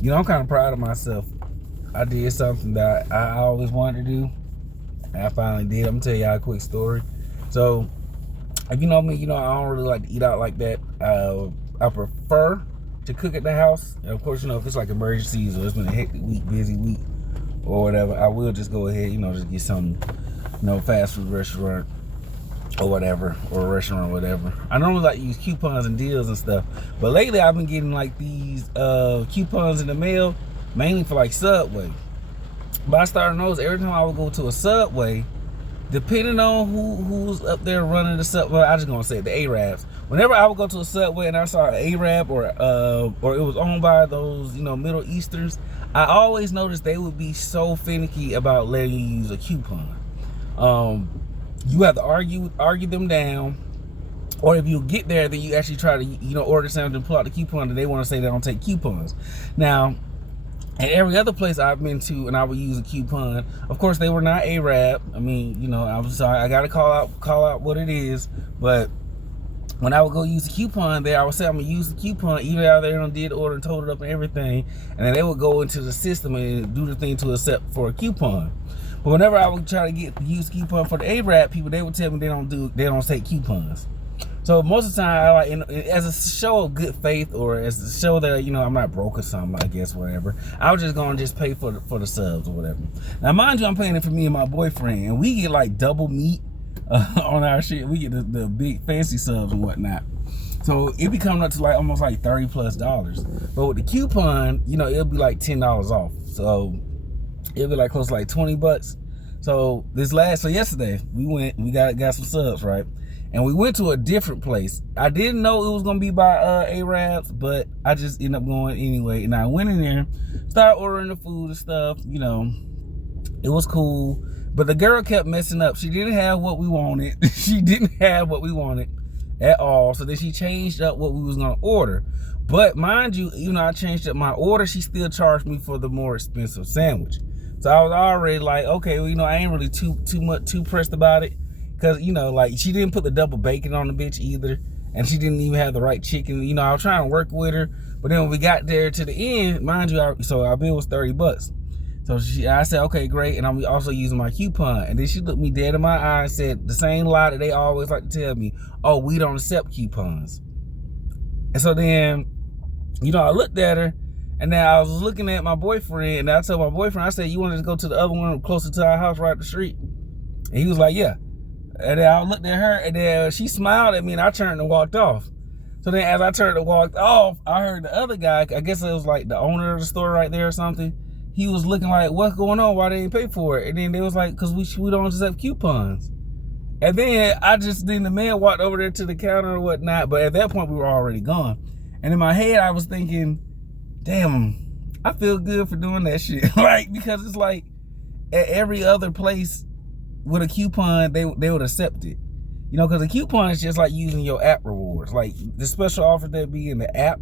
You know, I'm kind of proud of myself. I did something that I always wanted to do, and I finally did. I'm gonna tell y'all a quick story. So, if you know me, you know I don't really like to eat out like that. I prefer to cook at the house. And of course, you know, if it's like emergencies or it's been a hectic week, busy week, or whatever, I will just go ahead, you know, just get some, fast food restaurant or whatever, or a restaurant or whatever. I normally like to use coupons and deals and stuff, but lately I've been getting like these coupons in the mail, mainly for like Subway. But I started to notice every time I would go to a Subway, depending on who's up there running the Subway, I just gonna say the Arabs. Whenever I would go to a Subway and I saw an Arab or it was owned by those, Middle Easterns, I always noticed they would be so finicky about letting you use a coupon. You have to argue them down, or if you get there, then you actually try to order something and pull out the coupon, and they want to say they don't take coupons. Now, at every other place I've been to and I would use a coupon, of course they were not Arab. I mean, I'm sorry, I gotta call out what it is. But when I would go use the coupon there, I would say I'm gonna use the coupon, even out there and did order and told it up and everything, and then they would go into the system and do the thing to accept for a coupon. But whenever I would try to use coupon for the Arab people, they would tell me they don't take coupons. So most of the time, as a show of good faith, or as a show that I'm not broke or something, I guess, whatever, I was just gonna just pay for the subs or whatever. Now, mind you, I'm paying it for me and my boyfriend, and we get like double meat on our shit. We get the big fancy subs and whatnot. So it be coming up to like almost like $30+. But with the coupon, it'll be like $10 off. So it'll be like close to like $20. So yesterday we got some subs, right? And we went to a different place. I didn't know it was gonna be by Arabs, but I just ended up going anyway. And I went in there, started ordering the food and stuff. It was cool. But the girl kept messing up. She didn't have what we wanted. She didn't have what we wanted at all. So then she changed up what we was gonna order. But mind you, I changed up my order. She still charged me for the more expensive sandwich. So I was already like, okay, well, I ain't really too pressed about it. Cause she didn't put the double bacon on the bitch either, and she didn't even have the right chicken. I was trying to work with her, but then when we got there to the end, mind you, so our bill was $30. So I said, okay, great, and I'm also using my coupon. And then she looked me dead in my eye and said the same lie that they always like to tell me: oh, we don't accept coupons. And so then, I looked at her, and then I was looking at my boyfriend, and I told my boyfriend, I said, you wanted to go to the other one closer to our house right up the street? And he was like, yeah. And then I looked at her, and then she smiled at me, and I turned and walked off. So then as I turned and walked off, I heard the other guy, I guess it was like the owner of the store right there or something, he was looking like, what's going on? Why they didn't pay for it? And then they was like, because we don't accept coupons. And then the man walked over there to the counter or whatnot, but at that point we were already gone. And in my head I was thinking, damn, I feel good for doing that shit. Like, because it's like at every other place with a coupon, they would accept it. Because a coupon is just like using your app rewards. Like, the special offer that be in the app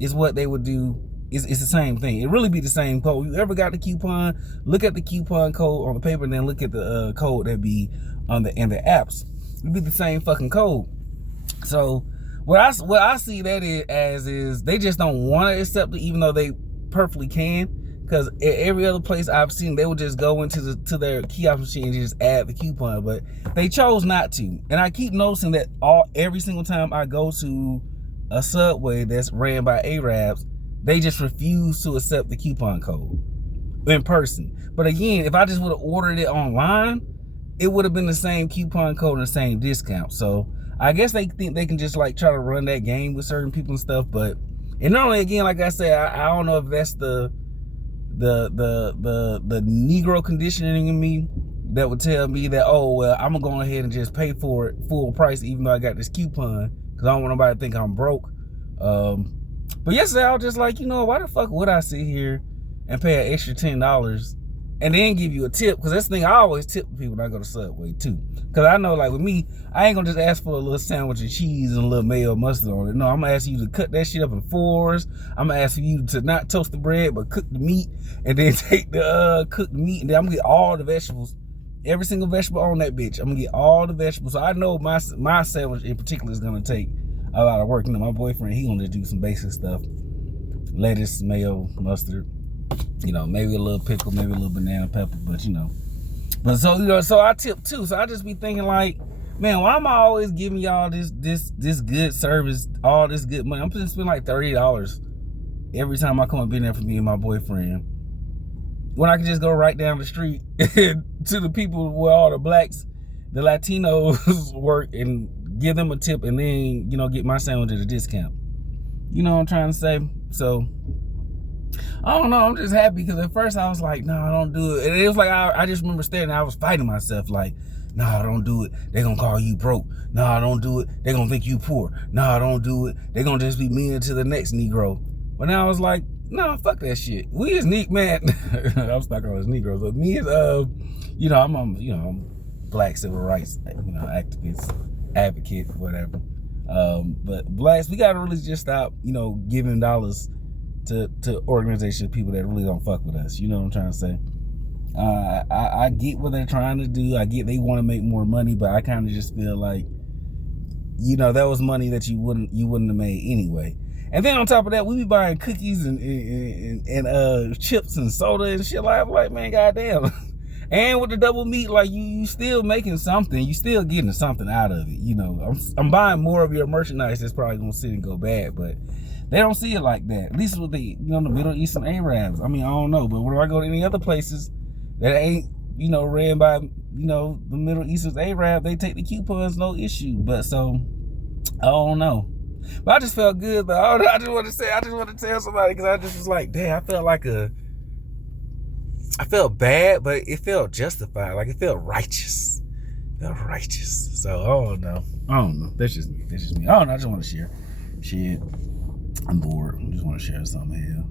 is what they would do. It's the same thing. It really be the same code. If you ever got the coupon, look at the coupon code on the paper, and then look at the code that be in the apps. It'd be the same fucking code. So what I see that is they just don't want to accept it, even though they perfectly can. Because every other place I've seen, they would just go into their kiosk machine and just add the coupon, but they chose not to. And I keep noticing that every single time I go to a Subway that's ran by Arabs, they just refuse to accept the coupon code in person. But again, if I just would have ordered it online, it would have been the same coupon code and the same discount. So I guess they think they can just like try to run that game with certain people and stuff. And not only, again, like I said, I don't know if that's the Negro conditioning in me that would tell me that, oh, well, I'm gonna go ahead and just pay for it full price even though I got this coupon, because I don't want nobody to think I'm broke. But yesterday I was just like, why the fuck would I sit here and pay an extra $10 and then give you a tip? Because that's the thing, I always tip people when I go to Subway too. Because I know, like, with me, I ain't gonna just ask for a little sandwich of cheese and a little mayo mustard on it. No, I'm gonna ask you to cut that shit up in fours. I'm gonna ask you to not toast the bread, but cook the meat, and then take the cooked meat, and then I'm gonna get all the vegetables, every single vegetable on that bitch. I'm gonna get all the vegetables. So I know my sandwich in particular is gonna take a lot of work. My boyfriend, he gonna just do some basic stuff. lettuce, mayo, mustard. You know, maybe a little pickle, maybe a little banana pepper, but you know. But so, you know, so I tip too. So I just be thinking like, man, why am I always giving y'all this good service, all this good money? I'm gonna spend like $30 every time I come up in there for me and my boyfriend, when I can just go right down the street to the people where all the blacks, the Latinos work, and give them a tip, and then, you know, get my sandwich at a discount. You know what I'm trying to say? So I don't know. I'm just happy because at first I was like, no, don't do it. And it was like I just remember standing there, I was fighting myself like, no, don't do it. They're going to call you broke. No, don't do it. They're going to think you poor. No, don't do it. They're going to just be mean to the next Negro. But now I was like, no, fuck that shit. We as man. I'm stuck on as Negroes. But me as you know, I'm black civil rights, you know, activist, advocate, whatever. But blacks, we gotta really just stop, you know, giving dollars to organizations, people that really don't fuck with us. You know what I'm trying to say? I get what they're trying to do. I get they want to make more money, but I kind of just feel like, you know, that was money that you wouldn't have made anyway. And then on top of that, we be buying cookies and chips and soda and shit. Like, I'm like, man, goddamn. And with the double meat, like you still making something. You still getting something out of it. You know, I'm buying more of your merchandise that's probably gonna sit and go bad, but they don't see it like that. At least with the, you know, the Middle Eastern Arabs. I mean, I don't know, but when I go to any other places that ain't, you know, ran by, you know, the Middle Eastern Arab, they take the coupons, no issue. But so, I don't know. But I just felt good, but I just want to tell somebody, because I just was like, damn, I felt bad, but it felt justified. Like, it felt righteous. So, I don't know. That's just me. I don't know. I just want to share. Shit. I'm bored. I just want to share something here.